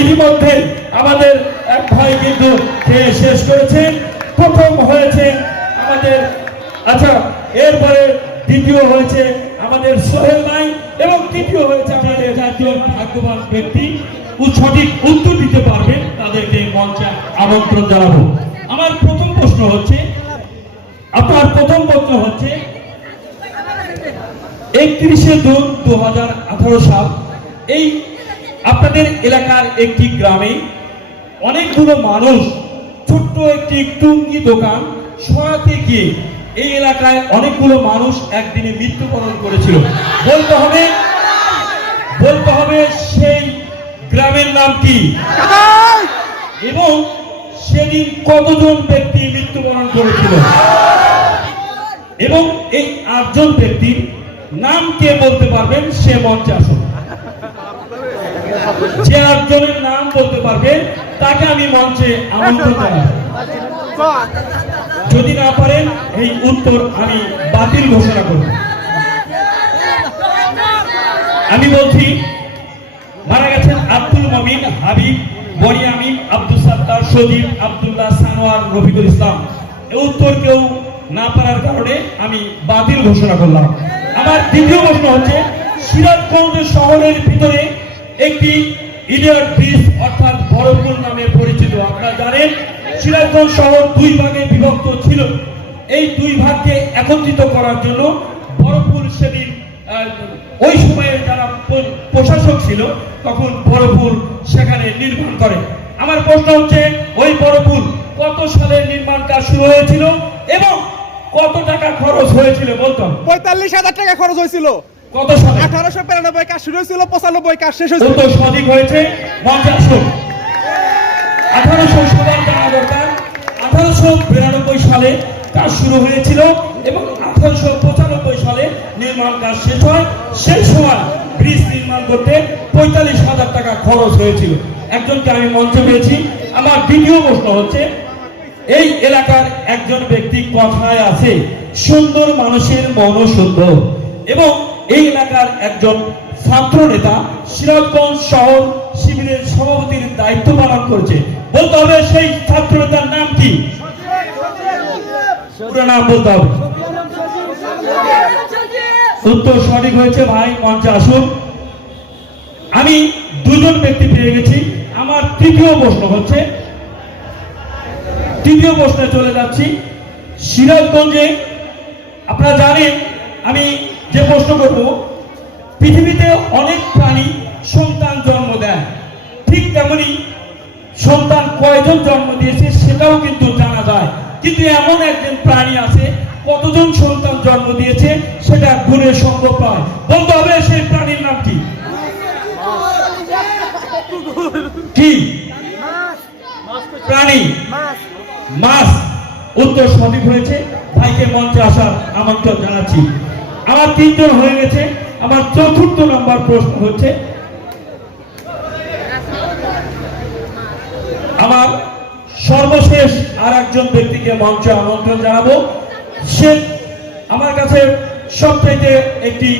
ইতিমধ্যে আমাদের এক ভাই কিন্তু খেয়ে শেষ করেছেন প্রথম হয়েছে আমাদের আচ্ছা এরপরে দ্বিতীয় হয়েছে আমাদের সোহেল ভাই এবং তৃতীয় হয়েছে আমাদের চারজন ভাগ্যবান ব্যক্তি। সঠিক উত্তর দিতে পারবেন, তাদেরকে মঞ্চে আমন্ত্রণ জানাব। আমার প্রথম প্রশ্ন হচ্ছে, আপনার প্রথম প্রশ্ন হচ্ছে, একত্রিশে জুন দু সাল এই আপনাদের এলাকার একটি গ্রামে অনেকগুলো মানুষ ছোট্ট একটি টুঙ্গি দোকান সরাতে গিয়ে এই এলাকায় অনেকগুলো মানুষ একদিনে মৃত্যুবরণ করেছিল। বলতে হবে বলতে হবে সেই গ্রামের নাম কি? এবং সেদিন কতজন ব্যক্তি মৃত্যুবরণ করেছিল? এবং এই আটজন ব্যক্তির নাম কে বলতে পারবেন সে মঞ্চে আসুন। যে আটজনের নাম বলতে পারবে, তাকে আমি মঞ্চে আমন্ত্রণ জানাব। যদি না পারেন, এই উত্তর আমি বাতিল ঘোষণা করব। আমি বলছি, মারা গেছেন আব্দুল মমিন হাবিব বনি আমিন, আব্দুল সাত্তার, সজীব, আব্দুল্লাহ সানোয়ার, রফিকুল ইসলাম। এই উত্তর কেউ না পারার কারণে আমি বাতিল ঘোষণা করলাম। আমার দ্বিতীয় প্রশ্ন হচ্ছে, সিরাজগঞ্জ শহরের ভিতরে একটি ইলিয়ার ব্রিজ, অর্থাৎ বড়পুর নামে পরিচিত, আপনারা জানেন, সিরাজগঞ্জ শহর দুই ভাগে বিভক্ত ছিল। এই দুই ভাগকে একত্রিত করার জন্য বড়পুর সেদিন ওই সময়ে যারা প্রশাসক ছিল, তখন বড়পুর সেখানে নির্মাণ করে। আমার প্রশ্ন হচ্ছে, ওই বড়পুর কত সালে নির্মাণ কাজ শুরু হয়েছিল এবং কত টাকা খরচ হয়েছিল বলতাম পঁয়তাল্লিশ হাজার টাকা খরচ হয়েছিল। কত সালে আঠারোশো বিরানব্বই কাজ শুরু হয়েছিল পঁচানব্বই কাজ শেষ হয়েছিল। সঠিক হয়েছে? আসুন। আঠারোশো সবার জানা দরকার। আঠারোশো বিরানব্বই সালে কাজ শুরু হয়েছিল এবং আঠারোশো পঁচানব্বই সালে নির্মাণ কাজ শেষ হয়। সেই সময় ব্রিজ নির্মাণ করতে পঁয়তাল্লিশ হাজার টাকা খরচ হয়েছিল। একজনকে আমি মঞ্চে পেয়েছি। আমার দ্বিতীয় প্রশ্ন হচ্ছে এই এলাকার একজন ব্যক্তি কথায় আছে? সুন্দর মানুষের মন সুন্দর এবং এই এলাকার একজন ছাত্র নেতা সিরাজগঞ্জ শহর শিবিরের সভাপতির দায়িত্ব পালন করছে। বলতে হবে সেই ছাত্র নেতার নাম কি? নাম বলতে হবে। উত্তর সঠিক হয়েছে ভাই, মঞ্চে আসুন। আমি দুজন ব্যক্তি পেয়ে গেছি। আমার তৃতীয় প্রশ্ন হচ্ছে, তৃতীয় প্রশ্নে চলে যাচ্ছি। সিরাজগঞ্জে আপনারা জানেন আমি যে প্রশ্ন করব, পৃথিবীতে অনেক প্রাণী সন্তান জন্ম দেয়। ঠিক তেমনি সন্তান কয়জন জন্ম দিয়েছে সেটাও কিন্তু জানা যায়। কিন্তু এমন একজন প্রাণী আছে, কতজন সন্তান জন্ম দিয়েছে সেটা গুণের সম্ভব নয়। বলতে হবে সেই প্রাণীর নাম কি? কি? প্রাণী? মাছ। উত্তর সঠিক হয়েছে। ভাইকে মঞ্চে আসার আমন্ত্রণ জানাচ্ছি। আমার তিনজন হয়ে গেছে আমার চতুর্থ নম্বর প্রশ্ন হচ্ছে আমার সর্বশেষ আর একজন ব্যক্তিকে মঞ্চে আমন্ত্রণ জানাব সে আমার কাছে সবচাইতে একটি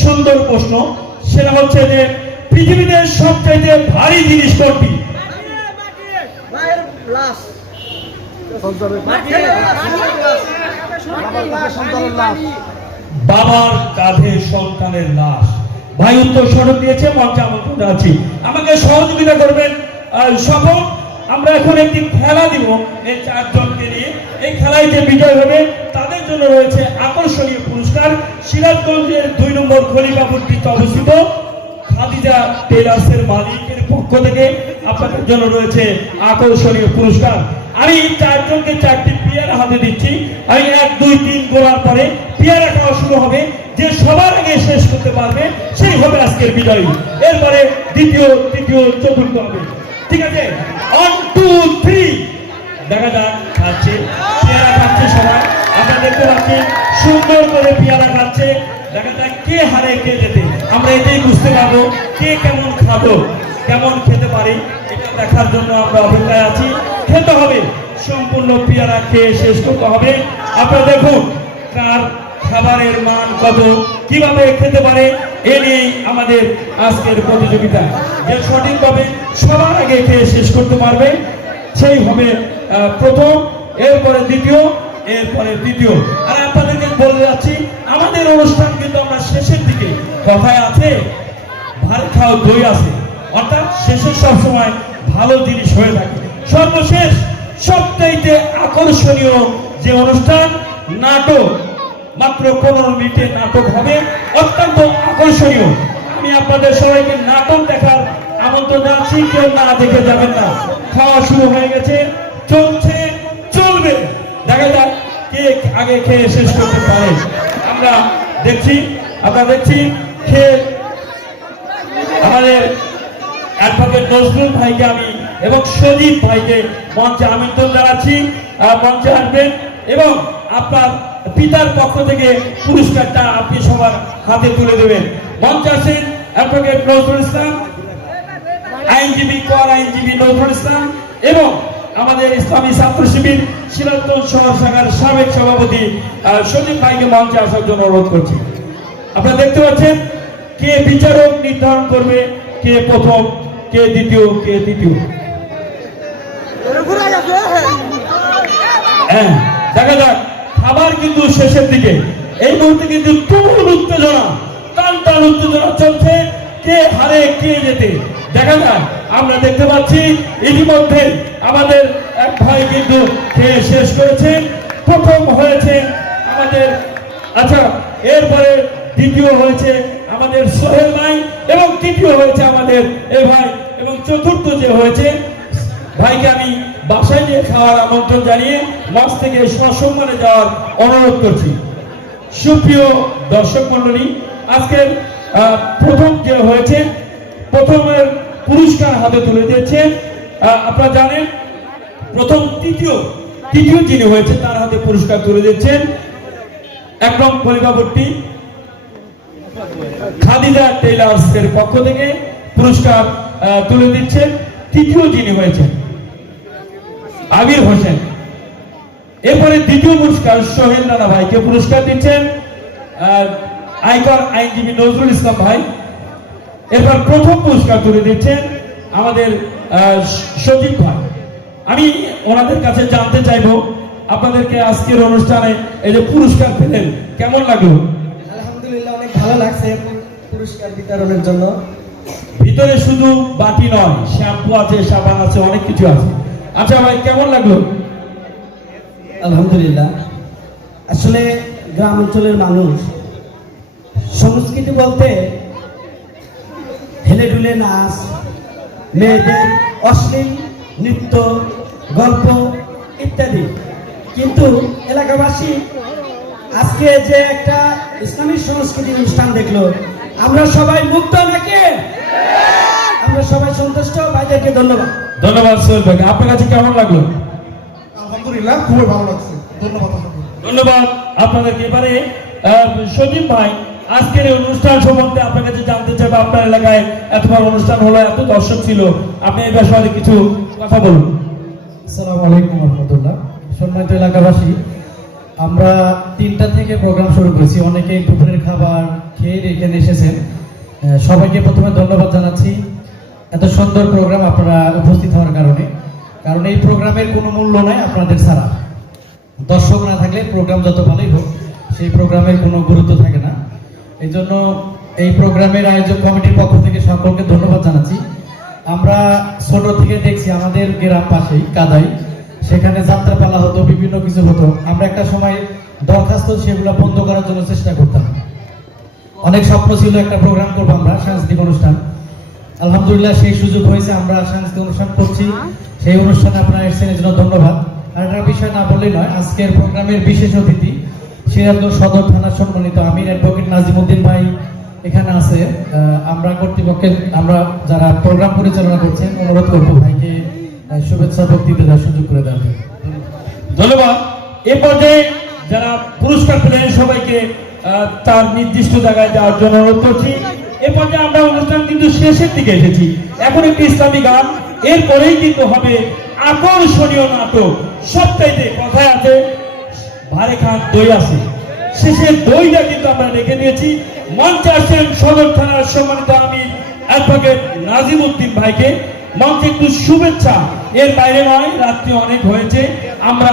সুন্দর প্রশ্ন সেটা হচ্ছে যে পৃথিবীতে সবচাইতে ভারী জিনিস কোনটি মায়ের লাশ বাবার কাঁধে সন্তানের লাশ। ভাই উত্তর সড়ক দিয়েছে, মঞ্চে আমন্ত্রণ জানাচ্ছি। আমাকে সহযোগিতা করবেন স্বপন আমরা এখন একটি খেলা দিব এই চারজনকে নিয়ে। এই খেলায় যে বিজয় হবে, তাদের জন্য রয়েছে আকর্ষণীয় পুরস্কার। সিরাজগঞ্জের দুই নম্বর খলিফাপুরটিতে অবস্থিত খাদিজা টেলার্সের মালিকের পক্ষ থেকে আপনাদের জন্য রয়েছে আকর্ষণীয় পুরস্কার। আমি চারজনকে চারটি প্লেয়ার হাতে দিচ্ছি। আমি এক, দুই, তিন গোলার পরে পেয়ারা খাওয়া শুরু হবে, যে সবার আগে শেষ করতে পারবে, সেই হবে আজকের বিজয়ী। এরপরে দ্বিতীয়, তৃতীয়, চতুর্থ হবে। ঠিক আছে? ওয়ান টু থ্রি দেখা যাক, খাচ্ছে। পেয়ারা খাচ্ছে সবাই। আপনারা দেখতে পাচ্ছেন সুন্দর করে পেয়ারা খাচ্ছে। দেখা যাক কে হারে, কে যেতে আমরা এটাই বুঝতে পারব কে কেমন খাব, কেমন খেতে পারি। এটা দেখার জন্য আমরা অপেক্ষায় আছি। খেতে হবে। সম্পূর্ণ পেয়ারা খেয়ে শেষ করতে হবে। আপনারা দেখুন, কার খাবারের মান কত? কীভাবে খেতে পারে? এ নিয়েই আমাদের আজকের প্রতিযোগিতা। যে সঠিকভাবে সবার আগে খেয়ে শেষ করতে পারবে, সেই হবে প্রথম, এরপরে দ্বিতীয়, এরপরে তৃতীয়। আর আপনাদেরকে বলে যাচ্ছি, আমাদের অনুষ্ঠান কিন্তু আমরা শেষের দিকে কথায় আছে, ভাত খাও, দই আছে। অর্থাৎ শেষে সবসময় ভালো জিনিস হয়ে থাকে। সর্বশেষ, সবচাইতে আকর্ষণীয় যে অনুষ্ঠান, নাটক। মাত্র পনেরো মিনিটে নাটক হবে। অত্যন্ত আকর্ষণীয়। আমি আপনাদের সবাইকে নাটক দেখার আমন্ত্রণ জানাচ্ছি। কেউ না দেখে যাবেন না। খাওয়া শুরু হয়ে গেছে। চলছে, চলবে। দেখা যাক কে আগে খেয়ে শেষ করতে পারে। আমরা দেখছি আমরা দেখছি খেয়ে আমাদের অ্যাডভোকেট নজরুল ভাইকে আমি এবং সজীব ভাইকে মঞ্চে আমন্ত্রণ জানাচ্ছি। মঞ্চে আসবেন এবং আপনার পিতার পক্ষ থেকে পুরস্কারটা আপনি সবার হাতে তুলে দেবেন। মঞ্চে আসেন অ্যাডভোকেট নজরুল ইসলাম আইনজীবী কর আইনজীবী নজরুল ইসলাম এবং আমাদের ইসলামী ছাত্র শিবির শিলান্তন শহর শাখার সাবেক সভাপতি সজীব ভাইকে মঞ্চে আসার জন্য অনুরোধ করছি। আপনারা দেখতে পাচ্ছেন কে বিচারক নির্ধারণ করবে কে প্রথম কে দ্বিতীয় কে তৃতীয়। হ্যাঁ দেখা যাক। খাবার কিন্তু শেষের দিকে। এই মুহূর্তে কিন্তু তুমুল উত্তেজনা, টান টান উত্তেজনা চলছে। কে হারে, কে যেতে দেখা যাক, আমরা দেখতে পাচ্ছি, ইতিমধ্যে আমাদের এক ভাই কিন্তু খেয়ে শেষ করেছে। প্রথম হয়েছে আমাদের আচ্ছা এরপরে দ্বিতীয় হয়েছে আমাদের সোহেল ভাই এবং তৃতীয় হয়েছে আমাদের এ ভাই এবং চতুর্থ যে হয়েছে, ভাইকে আমি বাসায় নিয়ে খাওয়ার আমন্ত্রণ জানিয়ে মঞ্চ থেকে সসম্মানে যাওয়ার অনুরোধ করছি। সুপ্রিয় দর্শক মন্ডলী আজকের প্রথম যে হয়েছে, প্রথমের পুরস্কার হাতে তুলে দিয়েছে আপনারা জানেন, প্রথম তৃতীয় তৃতীয় যিনি হয়েছে, তার হাতে পুরস্কার তুলে দিচ্ছেন একদম কলিকাবর্তী খাদিজা টেইলার্স এর পক্ষ থেকে পুরস্কার তুলে দিচ্ছেন তৃতীয় যিনি হয়েছেন। আবির হোসেন। এরপরে দ্বিতীয় পুরস্কার সোহেল রানা ভাইকে পুরস্কার দিচ্ছেন আহ, আইকর আইনজীবী নজরুল ইসলাম ভাই। এরপর প্রথম পুরস্কার তুলে দিচ্ছেন আমাদের সজীব ভাই। আমি ওনাদের কাছে জানতে চাইব আপনাদেরকে আজকের অনুষ্ঠানে এই যে পুরস্কার পেলেন কেমন লাগল? আলহামদুলিল্লাহ অনেক ভালো লাগছে পুরস্কার বিতরণের জন্য। ভিতরে শুধু বাটি নয় শ্যাম্পু আছে সাবান আছে অনেক কিছু আছে। আচ্ছা ভাই, কেমন লাগল? আলহামদুলিল্লাহ। আসলে গ্রাম অঞ্চলের মানুষ সংস্কৃতি বলতে হেলে ডুলে নাচ, মেয়েদের অশ্লীল নৃত্য, গল্প ইত্যাদি। কিন্তু এলাকাবাসী আজকে যে একটা ইসলামিক সংস্কৃতি অনুষ্ঠান দেখল, আমরা সবাই মুক্ত নাকি? সবাই সন্তুষ্ট ভাইদেরকে ধন্যবাদ। ধন্যবাদ সোহেল ভাই। আপনার কাছে কেমন লাগল? আলহামদুলিল্লাহ খুবই ভালো লাগছে। ধন্যবাদ আপনাকে। ধন্যবাদ আপনাদেরকে। এবারে আহ, সজীব ভাই আজকের এই অনুষ্ঠান সম্বন্ধে আপনার কাছে জানতে চাইব আপনার এলাকায় এত বড় অনুষ্ঠান হলো এত দর্শক ছিল। আপনি এই ব্যাপারে কিছু কথা বলুন। আসসালামু আলাইকুম রহমতুল্লাহ। সম্মানিত এলাকাবাসী আমরা তিনটা থেকে প্রোগ্রাম শুরু করেছি। অনেকেই দুপুরের খাবার খেয়ে এখানে এসেছেন। সবাইকে প্রথমে ধন্যবাদ জানাচ্ছি। এত সুন্দর প্রোগ্রাম আপনারা উপস্থিত হওয়ার কারণে। কারণ এই প্রোগ্রামের কোনো মূল্য নাই আপনাদের ছাড়া। দর্শক না থাকলে প্রোগ্রাম যত ভালোই হোক, সেই প্রোগ্রামের কোনো গুরুত্ব থাকে না। এই জন্য এই প্রোগ্রামের আয়োজক কমিটির পক্ষ থেকে সকলকে ধন্যবাদ জানাচ্ছি। আমরা ছোট থেকে দেখছি আমাদের গ্রাম পাশেই, কাদাই। সেখানে যাত্রাপালা হতো, বিভিন্ন কিছু হতো। আমরা একটা সময় দরখাস্ত সেগুলো বন্ধ করার জন্য চেষ্টা করতাম। অনেক স্বপ্ন ছিল একটা প্রোগ্রাম করব আমরা, সাংস্কৃতিক অনুষ্ঠান। আলহামদুলিল্লাহ সেই সুযোগ হয়েছে আমরা সাংস্কৃতিক অনুষ্ঠান করছি। সেই অনুষ্ঠানে আপনারা এসেছেন এর জন্য ধন্যবাদ। আর একটা বিষয় না বললেই নয় আজকের প্রোগ্রামের বিশেষ অতিথি সিরাজগঞ্জ সদর থানার সম্মানিত আমির অ্যাডভোকেট নাজিমুদ্দিন ভাই এখানে আছে। আমরা কর্তৃপক্ষের আমরা যারা প্রোগ্রাম পরিচালনা করছেন অনুরোধ করব ভাইকে শুভেচ্ছা বক্তৃতা দেওয়ার সুযোগ করে জন্য। ধন্যবাদ। এ পর্যায়ে যারা পুরস্কার পেলেন সবাইকে আহ, তার নির্দিষ্ট জায়গায় যাওয়ার জন্য অনুরোধ করছি। এ আমরা অনুষ্ঠান কিন্তু শেষের দিকে এসেছি। এখন একটি ইসলামী গান, এরপরেই কিন্তু হবে আকর্ষণীয় নাটক। সবটাইতে কথায় আছে, ভারে খান দই আছে। দইটা কিন্তু আমরা রেখে দিয়েছি। মঞ্চে আসেন সদর থানার সম্মানিত আমি অ্যাডভোকেট নাজিম উদ্দিন ভাইকে। মঞ্চে একটু শুভেচ্ছা। এর বাইরে নয়, রাত্রি অনেক হয়েছে। আমরা